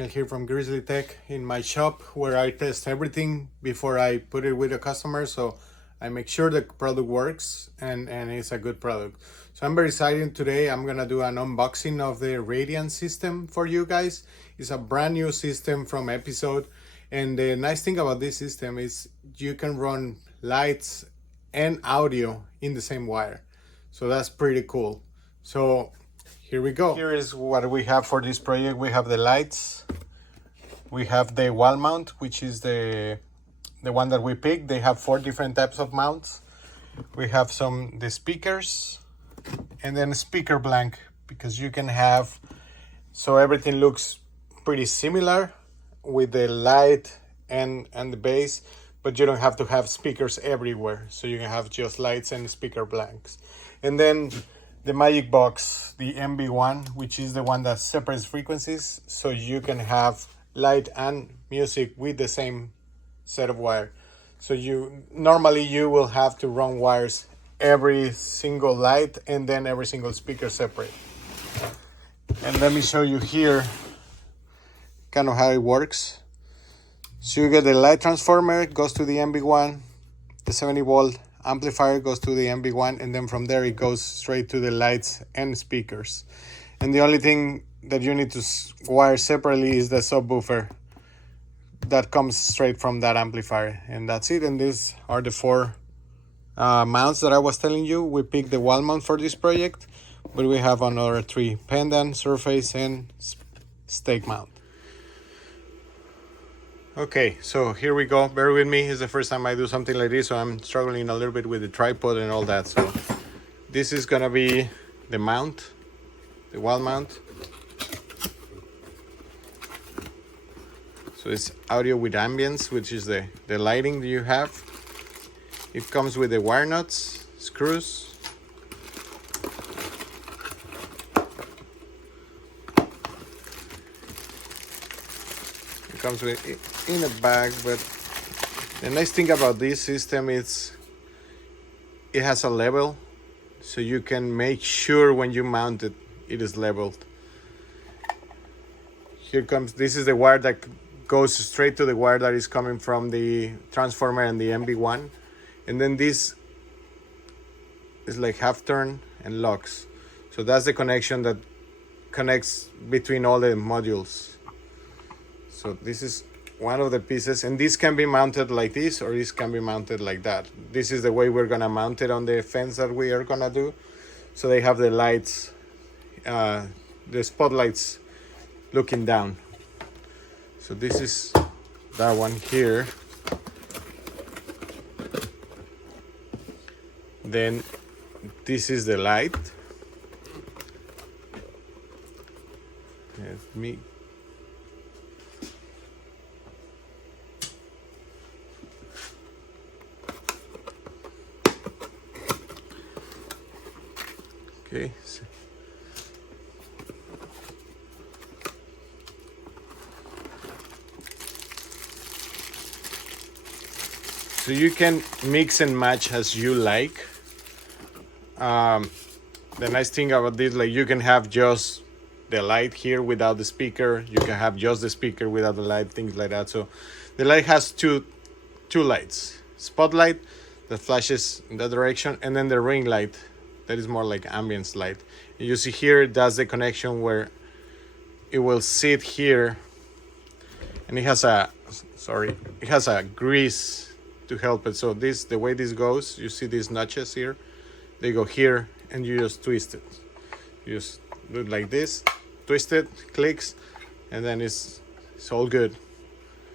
Daniel here from Grizzly Tech in my shop where I test everything before I put it with a customer, so I make sure the product works and it's a good product. So I'm very excited today. I'm gonna do an unboxing of the Radiance system for you guys. It's a brand new system from Episode, and the nice thing about this system is you can run lights and audio in the same wire. So that's pretty cool. So here we go. Here is what we have for this project. We have the lights. We have the wall mount, which is the one that we picked. They have 4 different types of mounts. We have the speakers, and then a speaker blank, because you can have, so everything looks pretty similar with the light and the bass, but you don't have to have speakers everywhere. So you can have just lights and speaker blanks. And then the magic box, the MB1, which is the one that separates frequencies, so you can have light and music with the same set of wire. So normally you will have to run wires every single light and then every single speaker separate. And let me show you here kind of how it works. So you get the light transformer, goes to the MB1, the 70 volt amplifier goes to the MB1, and then from there it goes straight to the lights and speakers. And the only thing that you need to wire separately is the subwoofer that comes straight from that amplifier, and that's it. And these are the 4 mounts that I was telling you. We picked the wall mount for this project, but we have another 3: pendant, surface, and stake mount. Okay, so here we go. Bear with me. It's the first time I do something like this, so I'm struggling a little bit with the tripod and all that. So this is gonna be the mount, the wall mount. So it's audio with ambience, which is the lighting that you have. It comes with the wire nuts, screws. Comes with it in a bag, but the nice thing about this system is it has a level, so you can make sure when you mount it, it is leveled. Here comes, this is the wire that goes straight to the wire that is coming from the transformer and the MB1, and then this is like half turn and locks. So that's the connection that connects between all the modules. So this is one of the pieces, and this can be mounted like this, or this can be mounted like that. This is the way we're gonna mount it on the fence that we are gonna do. So they have the lights, the spotlights looking down. So this is that one here. Then this is the light. Let me. Okay. So you can mix and match as you like. The nice thing about this, like, you can have just the light here without the speaker. You can have just the speaker without the light, things like that. So the light has two lights: spotlight that flashes in that direction, and then the ring light that is more like ambience light. And you see here, that's the connection where it will sit here, and it has a grease to help it. So the way this goes, you see these notches here, they go here, and you just twist it. You just do it like this, twist it, clicks, and then it's all good,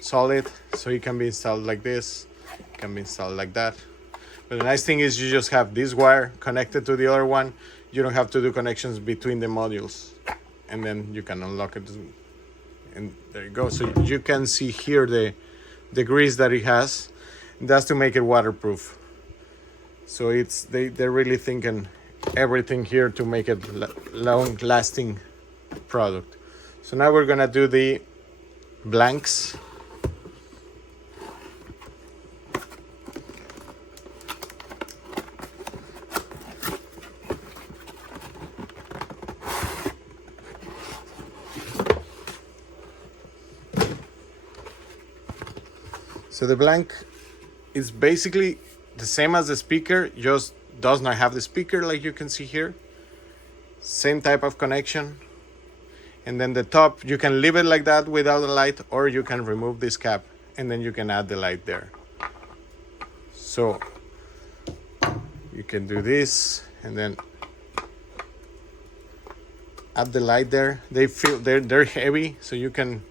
solid. So it can be installed like this, it can be installed like that. But the nice thing is you just have this wire connected to the other one. You don't have to do connections between the modules, and then you can unlock it, and there you go. So you can see here the grease that it has. That's to make it waterproof. So they're really thinking everything here to make it long-lasting product. So now we're gonna do the blanks. So the blank is basically the same as the speaker, just does not have the speaker like you can see here. Same type of connection. And then the top, you can leave it like that without the light, or you can remove this cap and then you can add the light there. So you can do this and then add the light there. They're heavy, so you can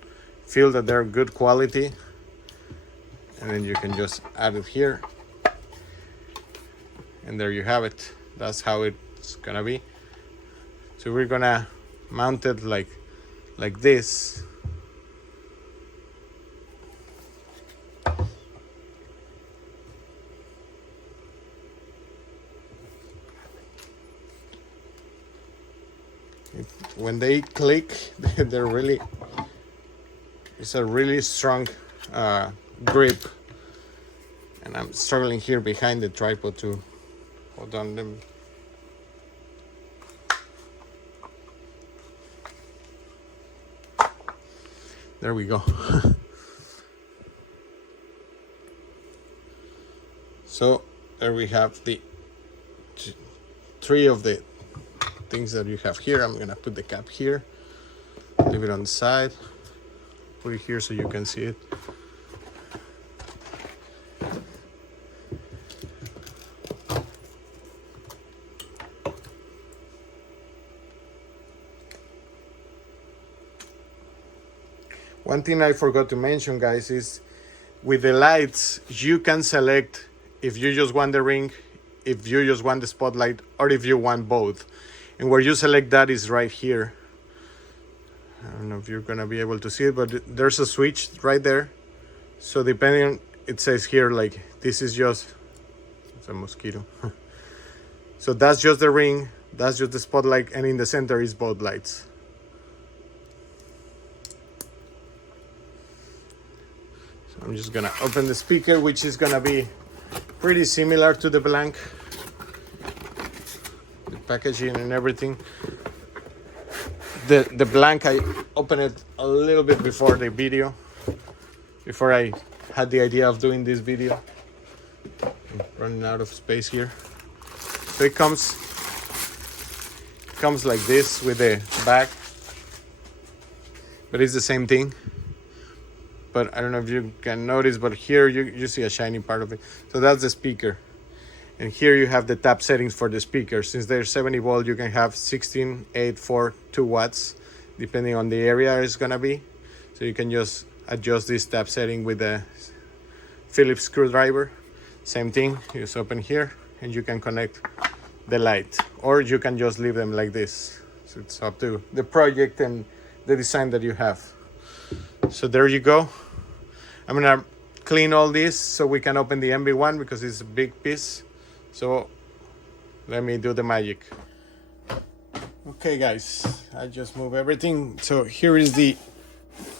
feel that they're good quality. And then you can just add it here. And there you have it. That's how it's gonna be. So we're gonna mount it like this. When they click, they're really, it's a really strong grip. And I'm struggling here behind the tripod to hold on them. There we go. So there we have the three of the things that you have here. I'm gonna put the cap here, leave it on the side, put it here so you can see it. One thing I forgot to mention, guys, is with the lights, you can select if you just want the ring, if you just want the spotlight, or if you want both. And where you select that is right here. I don't know if you're gonna be able to see it, but there's a switch right there. So depending on, it says here, like, this is just, it's a mosquito. So that's just the ring, that's just the spotlight, and in the center is both lights. So I'm just gonna open the speaker, which is gonna be pretty similar to the blank. The packaging and everything. The blank, I opened it a little bit before the video, before I had the idea of doing this video. I'm running out of space here. So it comes like this with the back, but it's the same thing. But I don't know if you can notice, but here you see a shiny part of it. So that's the speaker. And here you have the tap settings for the speaker. Since they're 70 volt, you can have 16, 8, 4, 2 watts, depending on the area it's gonna be. So you can just adjust this tap setting with the Phillips screwdriver. Same thing, you just open here and you can connect the light, or you can just leave them like this. So it's up to the project and the design that you have. So there you go. I'm gonna clean all this so we can open the MB1 because it's a big piece. So let me do the magic. Okay guys, I just moved everything. So here is the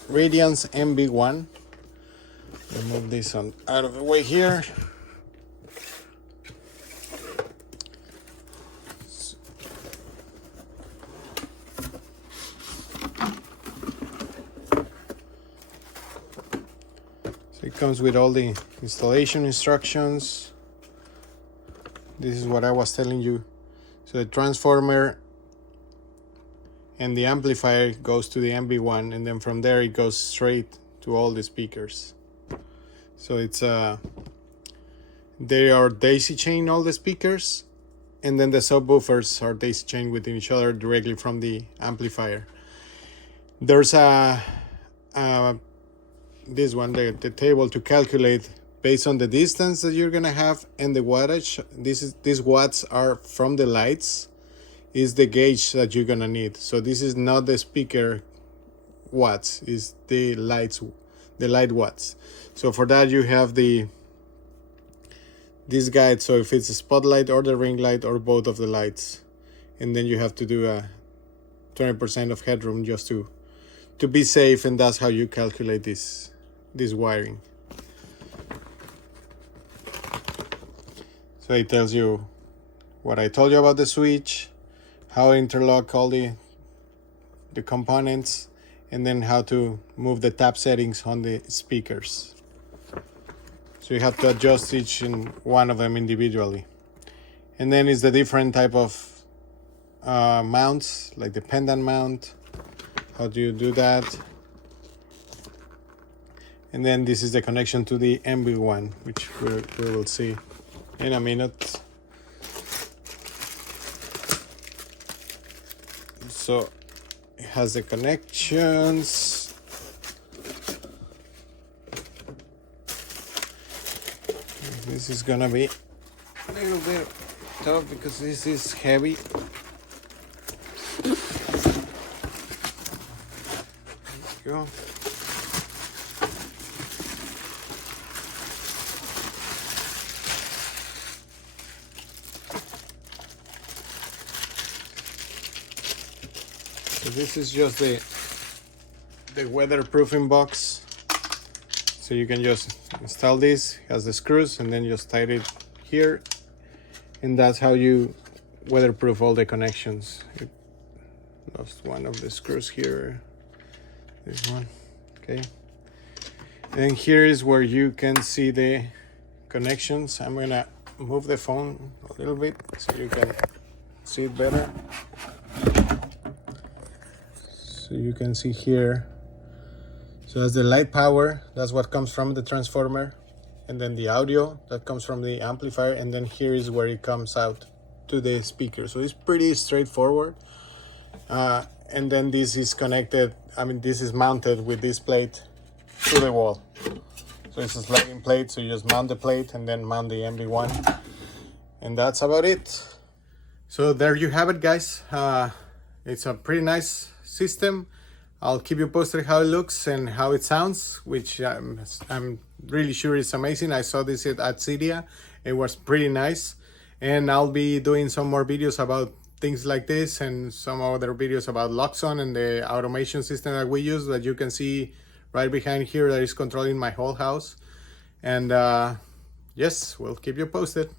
Radiance MB1. Remove this out of the way here. So it comes with all the installation instructions. This is what I was telling you. So the transformer and the amplifier goes to the MB1, and then from there it goes straight to all the speakers. So it's they are daisy chain, all the speakers, and then the subwoofers are daisy chain within each other directly from the amplifier. There's this one, the table to calculate based on the distance that you're gonna have and the wattage. These watts are from the lights, is the gauge that you're gonna need. So this is not the speaker watts, is the lights, the light watts. So for that you have this guide. So if it's a spotlight or the ring light or both of the lights, and then you have to do a 20% of headroom just to be safe, and that's how you calculate this wiring. So it tells you what I told you about the switch, how to interlock all the components, and then how to move the tap settings on the speakers. So you have to adjust each and one of them individually. And then is the different type of mounts, like the pendant mount. How do you do that? And then this is the connection to the MB1, which we will see in a minute. So it has the connections. This is gonna be a little bit tough because this is heavy. Go. So this is just the weatherproofing box. So you can just install this, it has the screws, and then just tighten it here, and that's how you weatherproof all the connections. It lost one of the screws here. This one, okay. And here is where you can see the connections. I'm gonna move the phone a little bit so you can see it better. So you can see here. So that's the light power, that's what comes from the transformer. And then the audio, that comes from the amplifier. And then here is where it comes out to the speaker. So it's pretty straightforward. And then this is connected, this is mounted with this plate to the wall. So it's a sliding plate, so you just mount the plate and then mount the MB1. And that's about it. So there you have it, guys. It's a pretty nice system. I'll keep you posted how it looks and how it sounds, which I'm really sure is amazing. I saw this at Cydia. It was pretty nice. And I'll be doing some more videos about things like this and some other videos about Luxon and the automation system that we use that you can see right behind here that is controlling my whole house. And yes, we'll keep you posted.